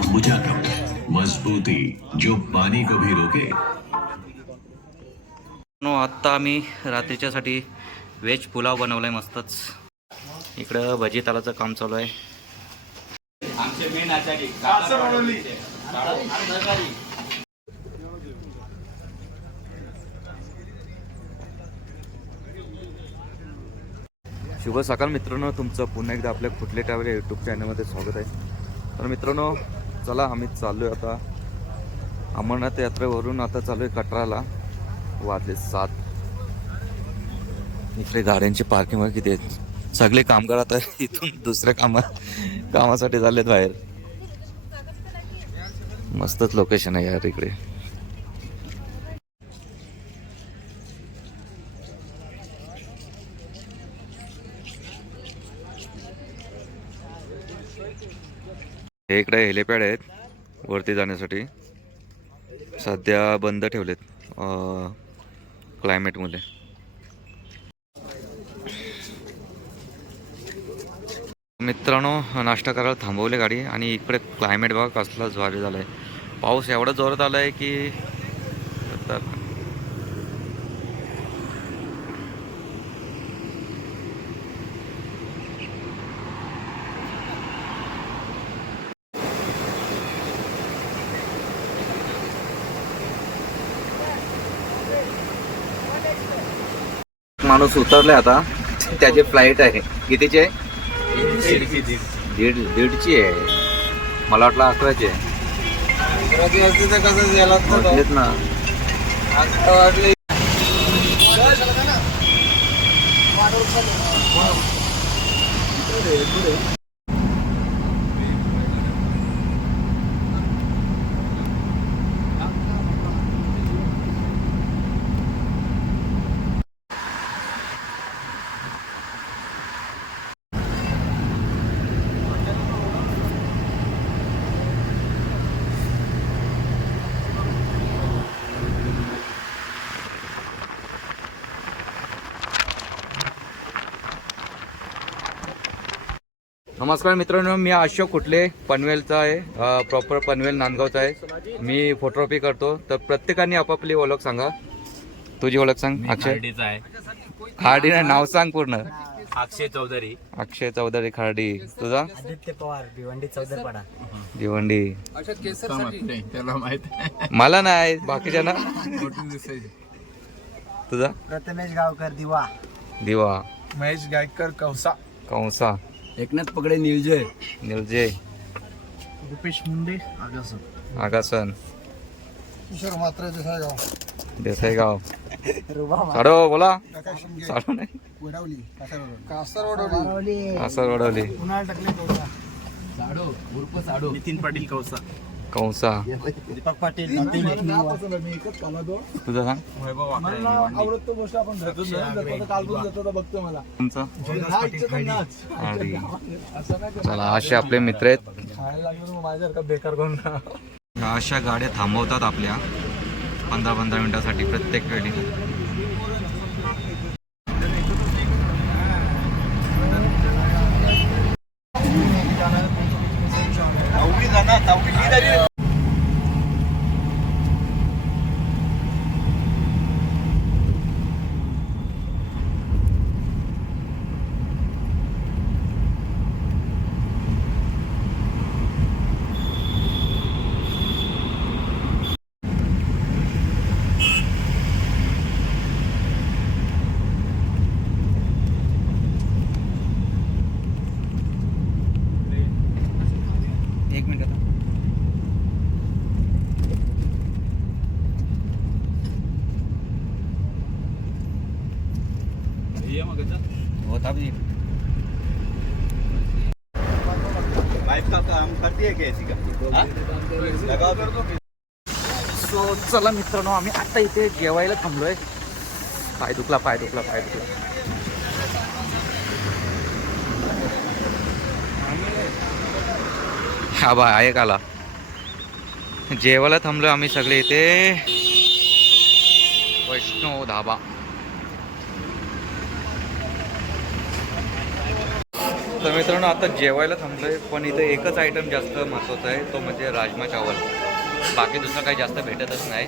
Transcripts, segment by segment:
Ambuja cup मजबूती जो पानी को भी रोके। नो आत्ता आम्ही रात्रीच्यासाठी व्हेज पुलाव बनवला आहे मस्तच. इकडं भजी तालाचं काम चालू आहे. शुभ सकाळ मित्रांनो तुमचं पुन्हा एकदा आपल्या कुठले ट्रॅव्हल या यूट्यूब चॅनलमध्ये स्वागत आहे. तर मित्रांनो चला आम्ही चाललो आहे आता. अमरनाथ यात्रेवरून आता चालू आहे कटराला. वाजले सात. इकडे गाड्यांची पार्किंग वगैरे किती आहेत? सगळे कामगार आता इथून दुसऱ्या कामा कामासाठी झालेत बाहेर. मस्तच लोकेशन आहे यार इकडे. हे इकडे हेलिपॅड आहेत वरती जाण्यासाठी. सध्या बंद ठेवलेत क्लायमेटमुळे मित्रांनो नाश्ता करायला थांबवले गाडी आणि इकडे क्लायमेट बघा कसला ज्वारी झाला आहे पाऊस एवढा जोरात आला आहे की माणूस उतरलाय आता. त्याची फ्लाईट आहे. कितीची आहे? दीड दीडची आहे. मला वाटलं अकराची आहे. म्हटलेत ना. नमस्कार मित्रांनो मी अशोक कुठले पनवेलचा आहे. प्रॉपर पनवेल नांदगावचा आहे. मी फोटोग्राफी करतो. तर प्रत्येकाने आपापली ओळख सांगा. तुझी ओळख सांग अक्षय. खार्डीचा आहे. खार्डी ना नाव सांग पूर्ण. अक्षय चौधरी. अक्षय चौधरी खार्डी. तुझा? आदित्य पवार भिवंडी चौदरपाडा भिवंडी. त्याला माहीत मला नाही बाकीच्या तुझा? प्रथमेश गावकर दिवा. दिवा. महेश गायकर कौसा. कंसा. एकनाथ पगडे नियोजय निर्जय रुपेश मुंडे आगासन. आगासन. किशोर मात्रे देसाईगाव. देसाईगाव. रुबा साडो बोला. साडो नाही. वडवली कासार वडवली. असं वडवली उन्हाळ टाकले कौसा. साडो उर्फ साडो. नितीन पाटील कौसा. कंसा. दीपक पाटील तुझा सांग. चला असे आपले मित्र आहेत. बेकार अशा गाड्या थांबवतात आपल्या. पंधरा पंधरा मिनिटासाठी प्रत्येक वेळी एक मिनिट होता भी सो चला मित्रांनो आम्ही आता इथे जेवायला थांबलोय. पाय दुखला पाय दुखला पाय दुखला. हा बा एक आला. जेवायला थांबलो आम्ही सगळे इथे. वैष्णव धाबा. तर मित्रांनो आता जेवायला थांबलोय पण इथं एकच आयटम जास्त महत्त्वाचा आहे तो म्हणजे राजमा चावल. बाकी दुसरं काही जास्त भेटतच नाही.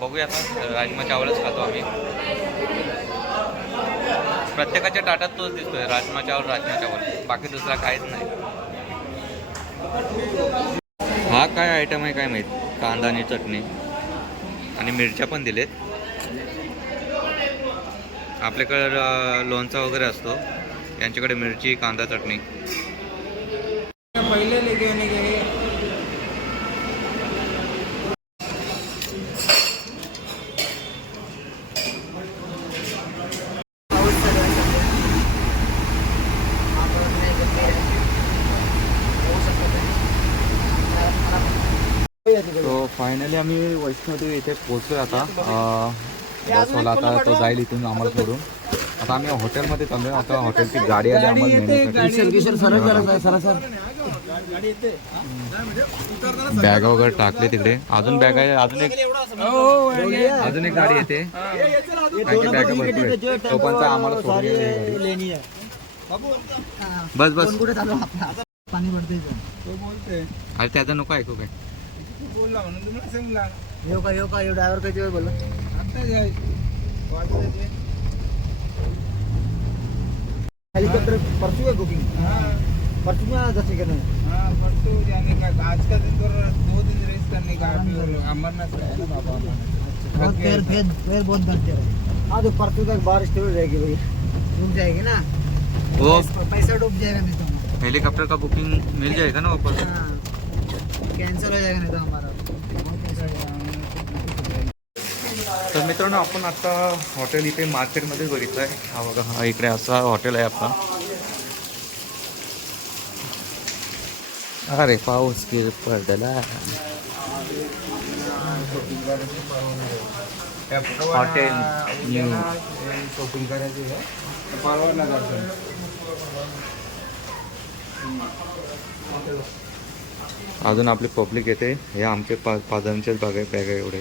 बघूया आता राजमा चावलच खातो आम्ही. प्रत्येकाच्या ताटात तोच दिसतोय राजमा चावल राजमा चावल. बाकी दुसरा काहीच नाही. हा काय आयटम आहे काय माहीत? कांदा आणि चटणी. आणि मिरच्या पण दिलेत. आपल्याकडं लोणचा वगैरे असतो. यांच्याकडे मिरची कांदा चटणी. पहिले तो फायनली आम्ही वैष्णोदेवी इथे पोहोचलोय आता. बसवाला आता तो जाईल इथून आम्हाला सोडून आता आम्ही हॉटेलमध्ये चाललोय आता हॉटेलची गाडी आली आम्हाला. बॅग वगैरे टाकले तिकडे. अजून बॅग आहे अजून एक अजून एक गाडी येते. बॅग भरपूर आम्हाला बस बस. कुठे पाणी पडते तो बोलते अरे त्याचं नको ऐकू काय. बोलला म्हणून तुम्हाला सांगला येऊ का येऊ का? येऊ ड्रायव्हर कधी वेळ बोलला. आता हेलीकॉप्टर परसू है बुकिंग? हाँ। परसू में दस हाँ परसों जाने का आज का दिन तो दो दिन रेस करने का अमरनाथ है ना बाबा बहुत पैर पैर पैर बहुत दर्द है। हाँ तो परसों तक बारिश तो रहेगी भाई। डूब जाएगी ना। वो पैसा डूब जाएगा नहीं तो हेलीकॉप्टर का बुकिंग मिल जाएगा ना हाँ। कैंसिल हो जाएगा नहीं तो हमारा। बहुत पैसा जाएगा। तर मित्रांनो आपण आता हॉटेल इथे मार्केटमध्ये बघितलं आहे. हा बघा हा इकडे असा हॉटेल आहे आपला. अरे पाऊस की पडला. Hotel new. अजून आपली पब्लिक येते. हे आमचे पा पाच जणांचेच बघा बॅग आहे एवढे.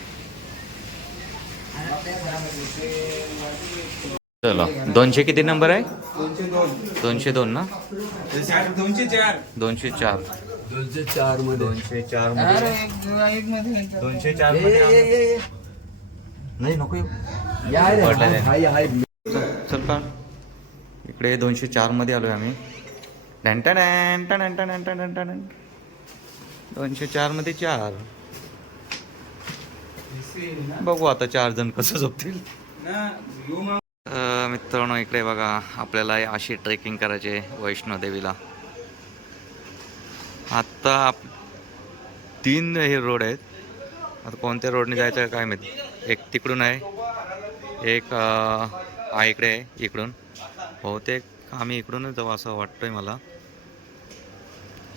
चला. दोनशे किती नंबर आहे? दोनशे दोन. ना? दोनशे चार. दोनशे चार. मध्ये. दोनशे चार दोनशे चार नाही नको चल का? इकडे दोनशे चारमध्ये आलोय आम्ही. दोनशे चारमध्ये चार. बघू आता चार जण कसं झोपतील. मित्रांनो इकडे बघा आपल्याला अशी ट्रेकिंग करायची आहे वैष्णोदेवीला. आत्ता आप तीन हे रोड आहेत. आता कोणत्या रोडने जायचं आहे काय माहिती? एक तिकडून आहे. एक हा इकडे आहे इकडून. बहुतेक आम्ही इकडूनच जाऊ असं वाटतंय मला.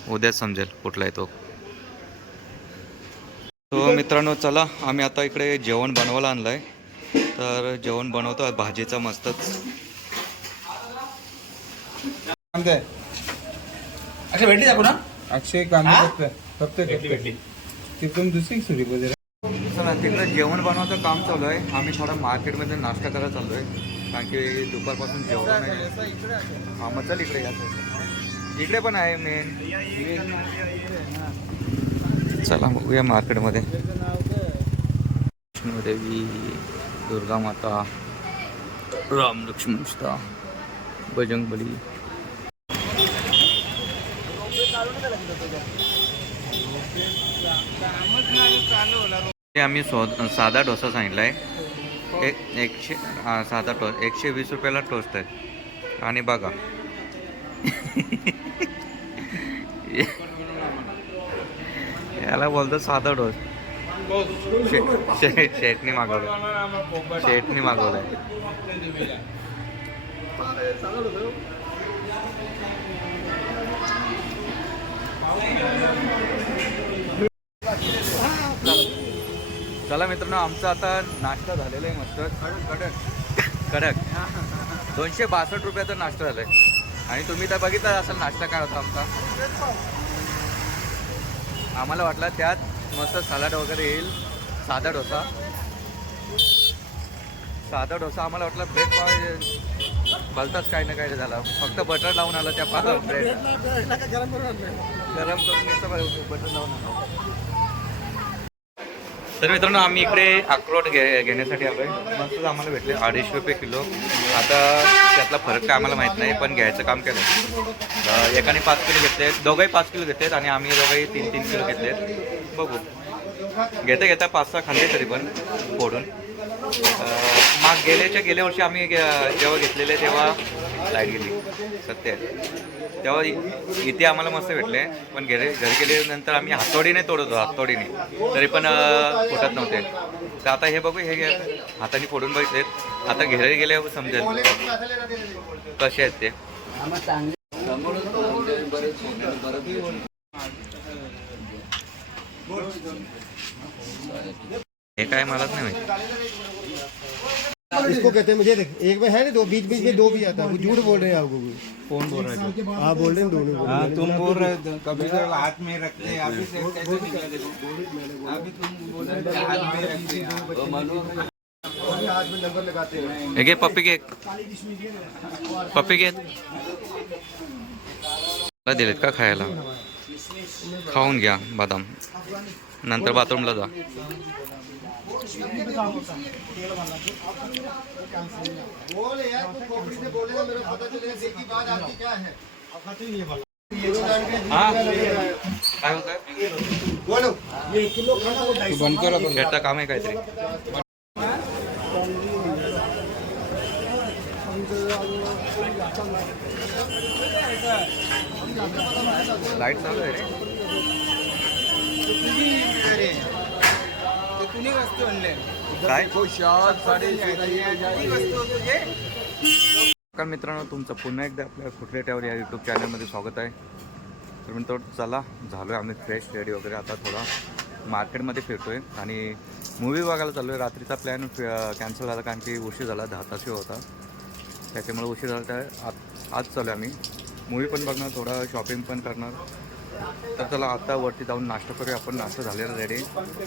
उद्याच समजेल कुठला आहे तो. तो मित्रांनो चला आम्ही आता इकडे जेवण बनवायला आणलं आहे तर जेवण बनवतो. भाजीचं मस्तच अक्षय भेटली आपण अक्षय काम फक्त फक्त तिथून दुसरी सुरी वगैरे चला तिकडे जेवण बनवायचं काम चालू आहे. आम्ही थोडा मार्केटमध्ये नाश्ता करायला चाललो आहे. कारण की दुपारपासून जेवण नाही. हा मग चल इकडे या. इकडे पण आहे मेन चला बघूया मार्केटमध्ये. देवी दुर्गा माता राम लक्ष्मण सीता बजरंगबली आम्ही सो साधा डोसा सांगितला आहे एक एकशे साधा टोस एकशे वीस रुपयाला टोस्ट आहे. आणि बघा. याला बोलतो साधा डोस. शे- शेटनी मागवलं शेटनी मागवलंय. चला मित्रांनो आमचा आता नाश्ता झालेला आहे मस्त. कडक. कडक दोनशे बासष्ट रुपयाचा नाश्ता झालाय. आणि तुम्ही तर बघितला असाल नाश्ता काय होता आमचा. आम्हाला वाटलं त्यात मस्त सलाड वगैरे येईल. साधा डोसा. साधा डोसा आम्हाला वाटलं ब्रेड पाव भलताच काय ना काय झाला. फक्त बटर लावून आला त्या पाच ब्रेड गरम करून घेतलं बटर लावून आला तर मित्रांनो आम्ही इकडे अक्रोड घे घेण्यासाठी आलोय. मस्तच आम्हाला भेटले अडीचशे रुपये किलो. आता त्यातला फरक काय आम्हाला माहीत नाही पण घ्यायचं काम केलं एकाने पाच किलो घेतले दोघंही पाच किलो घेतलेत आणि आम्ही दोघंही तीन तीन किलो घेतलेत. बघू. घेता घेता पाच सहा खाल्ले तरी पण फोडून. माग गेल्याच्या गेल्या वर्षी आम्ही जेव्हा घेतलेले तेव्हा लाइट गेली सत्य. आहे. तेव्हा इ- इथे आम्हाला मस्त भेटले पण घरी घरी गेल्यानंतर आम्ही हातोडीने तोडत होतो हातोडीने. तरी पण फुटत नव्हते. तर आता हे बघू हे घे- हाताने फोडून बघितलेत आता घेरे गेल्यावर समजेल. कसे आहेत ते? हे काय मलाच नाही माहिती. इसको कहते हैं मुझे देख एक में है ना दो बीच बीच में दो भी आता है। वो झूठ बोल रहे हैं आपको कोण बोल रहा है? आप बोल रहे हैं दोनों बोल रहे हैं। तुम बोल रहे थे कभी तो हाथ में रखते हैं अभी से कैसे निकला देखो। अभी तुम बोल रहे थे हाथ में रखते हैं। हाथ में नंबर लगाते हैं। हे घे पप्पी घे पप्पी मला दिलेत का खायला खाऊन घ्या बदाम। नंतर बाथरूमला जा। बोले यार तो खोपड़ी से बोले ना पता चलेगा दिल की बात आपकी क्या है। हा काय होतंय बोलो बंद करो खेळता काम आहे काहीतरी लाईट चालू आहे रे। ते तुम्ही वस्तू आणले काय? ही वस्तू तुझे नमस्कार मित्रांनो तुमचं पुन्हा एकदा आपल्या कुठल्या ट्यावर या यूट्यूब चॅनलमध्ये स्वागत आहे. तर मित्र चला झालो आहे आम्ही फ्रेश रेडी वगैरे. आता थोडा मार्केटमध्ये फिरतोय आणि मूवी बघायला चाललो आहे रात्रीचा प्लॅन कॅन्सल झाला कारण की उशीर झाला दहा तास होता. त्याच्यामुळे उशीर झाला तर आज आज चालू आहे आम्ही. मूवी पण बघणार थोडा शॉपिंग पण करणार. तर चला आता वरती जाऊन नाश्ता करूया आपण. नाश्ता झालेला रेडी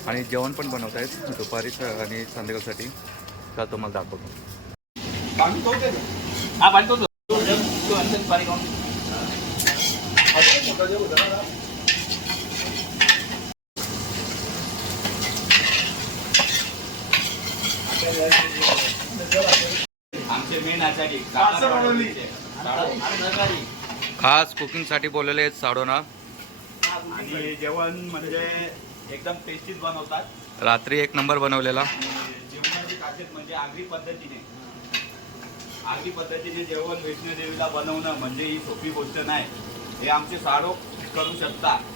आणि जेवण पण बनवत आहेत दुपारी आणि संध्याकाळसाठी. तर तुम्हाला दाखवतो. हा. आमचे मेन आचारी खास कुकिंगसाठी बोललेले आहेत साडोना. आणि जेवण म्हणजे एकदम टेस्टीच बनवतात. रात्री एक नंबर बनवलेला. जेवणाची खासियत म्हणजे आगरी पद्धतीने. आगरी पद्धतीने जेवण वैष्णोदेवीला बनवणं म्हणजे ही सोपी गोष्ट नाही. हे आमचे साडो करू शकतात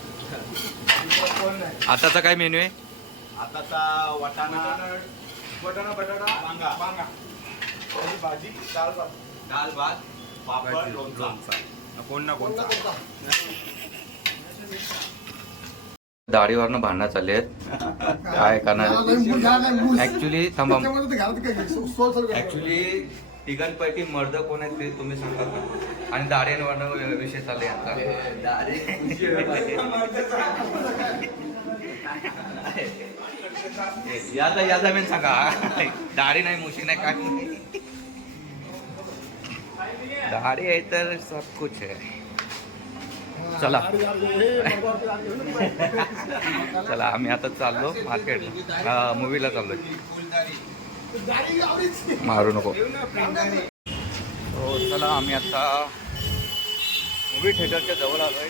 आताचा काय मेन्यू आहे? आताचा वाटाणा बटाणा बटाटा वांगा. वांगा. भाजी डाळ भात. डाळ भात पापड लोणचा. कोण ना कोणता? दाढीवरनं भांडणं चालले आहेत. काय करणार? ऍक्च्युली थांबा. ऍक्च्युली तिघांपैकी मर्द कोण आहेत ते तुम्ही सांगा का? आणि दाढ्यांवरनं विषय चालले यांचा याचा याचा मी सांगा. दाढी नाही मुशी नाही काय. दाढी आहे तर सब कुछ है चला. चला आम्ही आता चाललो मार्केट. मूवीला चाललो मारू नको. हो चला आम्ही आता मूवी थिएटरच्या जवळ आलो आहे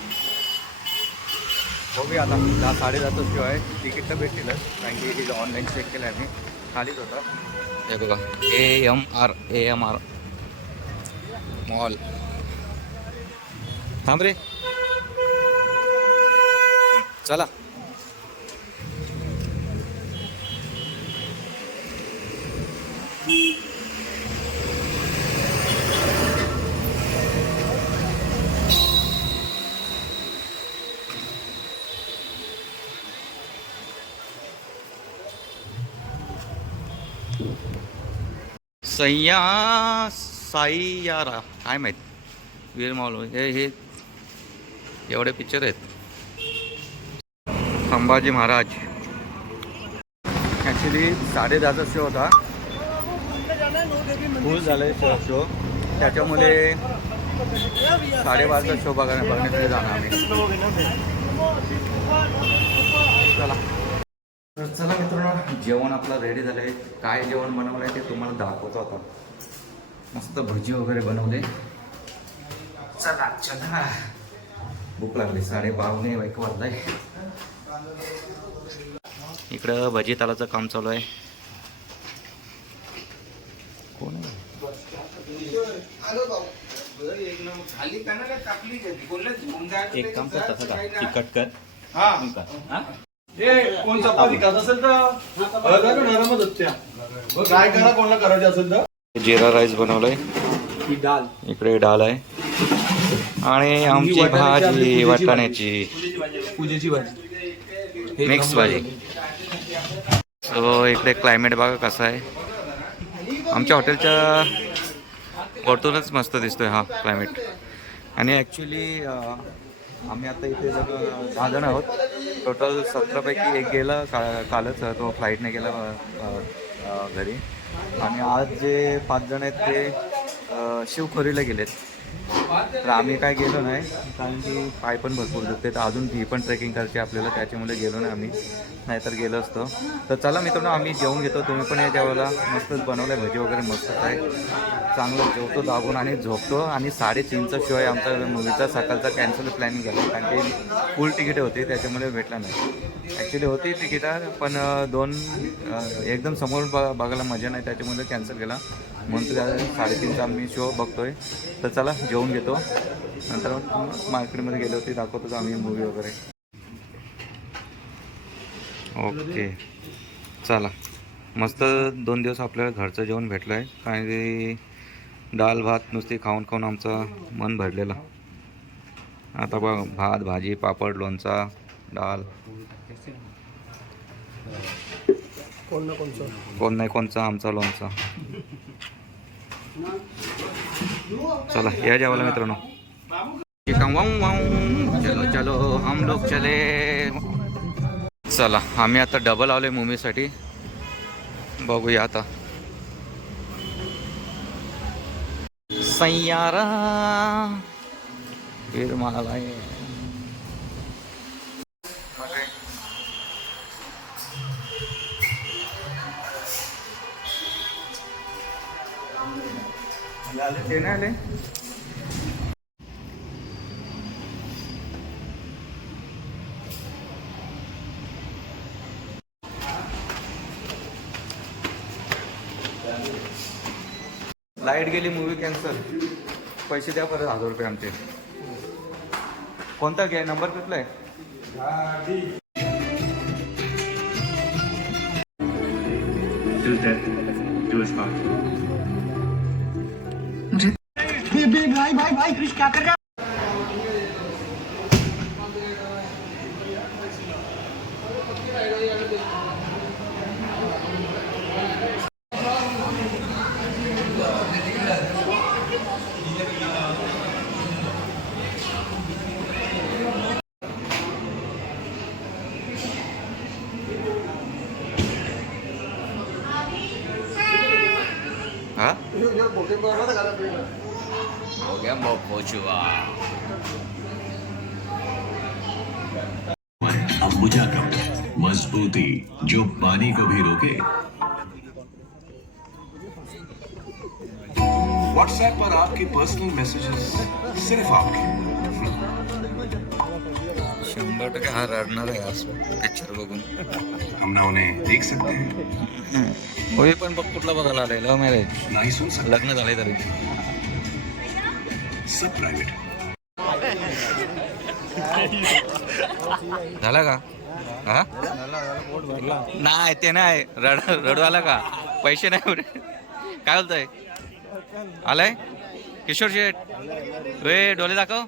बघूया आता दहा साडेदहाचा शो आहे. तिकीट तर भेटतीलच कारण की ऑनलाईन चेक केलं आहे मी खालीच होता. हे बघा A M R A M R mall थांब रे. चला. सय्या साईयारा काय माहीत? वीर मावलो हे हे एवढे पिक्चर आहेत. संभाजी महाराज. ॲक्च्युली साडे दहाचा शो होता. फुल झालाय शो शो त्याच्यामुळे साडेबाराचा शो बघण्या बघण्यासाठी जाणार आम्ही. चला. तर चला मित्रांनो जेवण आपलं रेडी झालं आहे काय जेवण बनवलं आहे ते तुम्हाला दाखवतो आता. मस्त भजी वगैरे बनवले. चला चला. भूक लागली. साडे बावने एक वाजलाय इकडं भजी तालाचं काम चालू आहे. कोण एक काम कर तसं का. तिखट कर. हा. हा? ए कोण चपाती खात असेल तर? नरमच असत्या मग काय करा कोणाला करायचे असेल तर? जिरा राईस बनवलाय. ही डाल इकडे डाल आहे. आणि आमची भाजी. वाटाण्याची. पूजेची भाजी. मिक्स भाजी सो इकडे क्लायमेट बघा कसं आहे. आमच्या हॉटेलच्या वरतूनच मस्त दिसतोय हा क्लायमेट आणि ॲक्च्युली आम्ही आता इथे जर दहा जण आहोत. टोटल सतरापैकी एक गेला का कालच तो फ्लाईटने गेला घरी. आणि आज जे पाच जण आहेत ते शिवखोरीला गेलेत. तर आम्ही काय गेलो नाही कारण की पाय पण भरपूर दुखते तर अजून ही पण ट्रेकिंग करायची आपल्याला त्याच्यामुळे गेलो नाही आम्ही. नाहीतर गेलो असतो. तर चला मित्रांनो आम्ही जेवून घेतो. तुम्ही पण या जेवायला. मस्तच बनवलं आहे भजी वगैरे मस्त आहे. चांगलं जेवतो दाबून आणि झोपतो. आणि साडेतीनचा शो आहे आमचा मूवीचा सकाळचा कॅन्सल प्लॅनिंग केला कारण की फुल तिकीट होती त्याच्यामुळे भेटला नाही. ॲक्च्युली होती तिकीटं पण दोन एकदम समोर बघायला मजा नाही. त्याच्यामुळे कॅन्सल केला. म्हणून त्या साडेतीनचा आम्ही शो बघतोय. तर चला जेवून घेतो. नंतर मार्केटमध्ये गेलो होते दाखवतो आम्ही मूवी वगैरे. ओके चला. मस्त दोन दिवस आपल्याला घरचं जेवण भेटलं आहे कारण की डाळ भात नुसती खाऊन खाऊन आमचं मन भरलेलं. आता बघ भात भाजी पापड लोणचा डाळ कोण नाही कोणचा आमचा लोणचा. चला या जेवायला मित्रांनो. चलो चलो हम लोग चले. चला आम्ही आता डबल आलोय मूवीसाठी बघूया आता. सय्यारा. फिर मला ते नाही आले. लाइट गेली मूवी कॅन्सल पैसे द्या परत हजार रुपये आमचे. कोणता घ्या? नंबर कुठला आहे? till death do us part. भाई भाई भाई कृष्ण क्या कर रहा अंबुजा कप मजबूती जो पानी को भी रोके। व्हाट्सएप पर आपके पर्सनल मैसेजेस सिर्फ़ आपके। शंभर टक्के हा रडणार आहे आज पिक्चर बघून हम ना उन्हें देख सकते हैं। होय पण बघ कुठला बघायला आलाय लव्ह मॅरेज ना ही सुन सकते। लग्न झालंय तरी सब प्राइवेट झाला का? हा? नाही ते नाही. रड रडू आला का? पैसे नाही काय बोलतोय? आलाय? किशोर शेठ. रे डोले दाखव.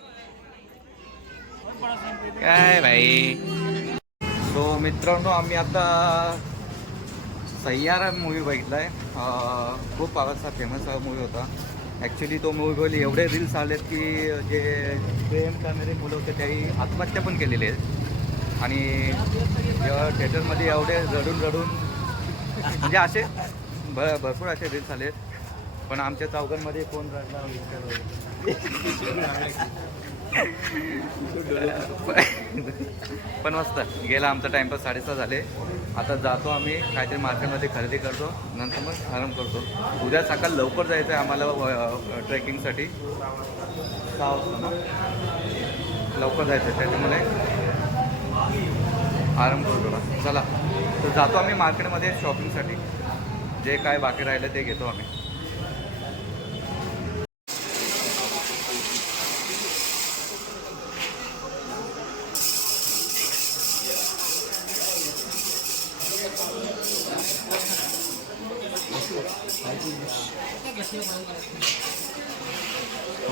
काय भाई? सो मित्रांनो आम्ही आता सय्यारा मूवी बघितलाय. खूप आवडता फेमस मूवी होता. ॲक्च्युली तो मूवी बघली एवढे रील्स आलेत की जे प्रेम करणारे मुलं होते त्याही आत्महत्या पण केलेले आहेत. आणि जेव्हा थिएटरमध्ये एवढे रडून रडून म्हणजे असे भ भरपूर असे रील्स आले पण आमच्या चौघांमध्ये कोण रडला पण मस्त. गेला आमचा टाइमपास साडेसहा झाले. आता जातो आम्ही काहीतरी मार्केटमध्ये खरेदी करतो. नंतर मग आराम करतो. उद्या सकाळ लवकर जायचं आहे आम्हाला ट्रेकिंगसाठी. सहा वाजता लवकर जायचं आहे त्याच्यामुळे आराम करू थोडा चला. तर जातो आम्ही मार्केटमध्ये शॉपिंगसाठी. जे काय बाकी राहिलं ते घेतो आम्ही.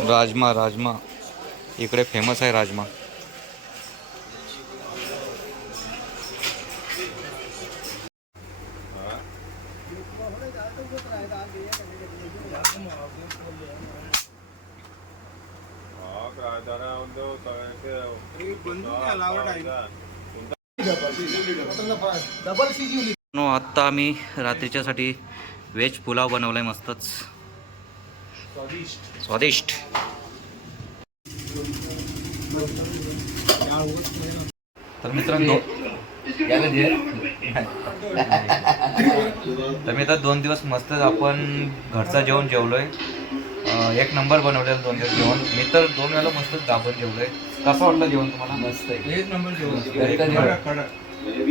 राजमा राजमा. इकडे फेमस आहे राजमा. नो आत्ता आम्ही रात्रीच्यासाठी व्हेज पुलाव बनवलाय मस्तच. स्वादिष्ट. तर मित्रांनो तर मी आता दोन दिवस मस्त आपण घरचं जेवण जेवलोय. एक नंबर बनवलेलं दोन दिवस जेवण. मी तर दोन वेळेला मस्तच दाबून जेवलोय. कसं वाटलं जेवण तुम्हाला? मस्त एक नंबर जेवण.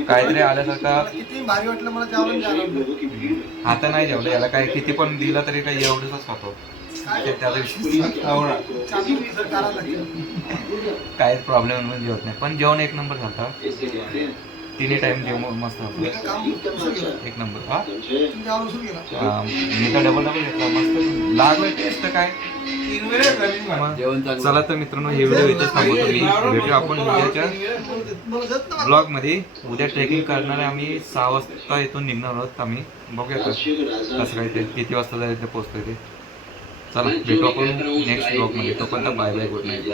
काहीतरी आल्यासारखा किती भारी वाटलं मला जेवण आता नाही जेवलं. याला काय किती पण दिलं तरी काही एवढंच खातो. ते त्याचा काहीच प्रॉब्लेम जेवत नाही. पण जेवण एक नंबर झालं. तिन्ही टाइम जेवण मस्त होतं. एक नंबर हा? मी तर डबल डबल घेतला. मस्त. लागलं टेस्ट काय? तीन वेळेस झाली मग चला तर मित्रांनो हे व्हिडिओ इथेच थांबवतो मी. भेटू आपण उद्याच्या ब्लॉगमध्ये. उद्या ट्रेकिंग करणार आहे आम्ही. सहा वाजता इथून निघणार आहोत आम्ही. बघूया का कसं काय ते किती वाजता जायचं पोहोचतोय ते. चला भेटू आपण नेक्स्ट ब्लॉगमध्ये. तोपर्यंत बाय बाय गुड नाईट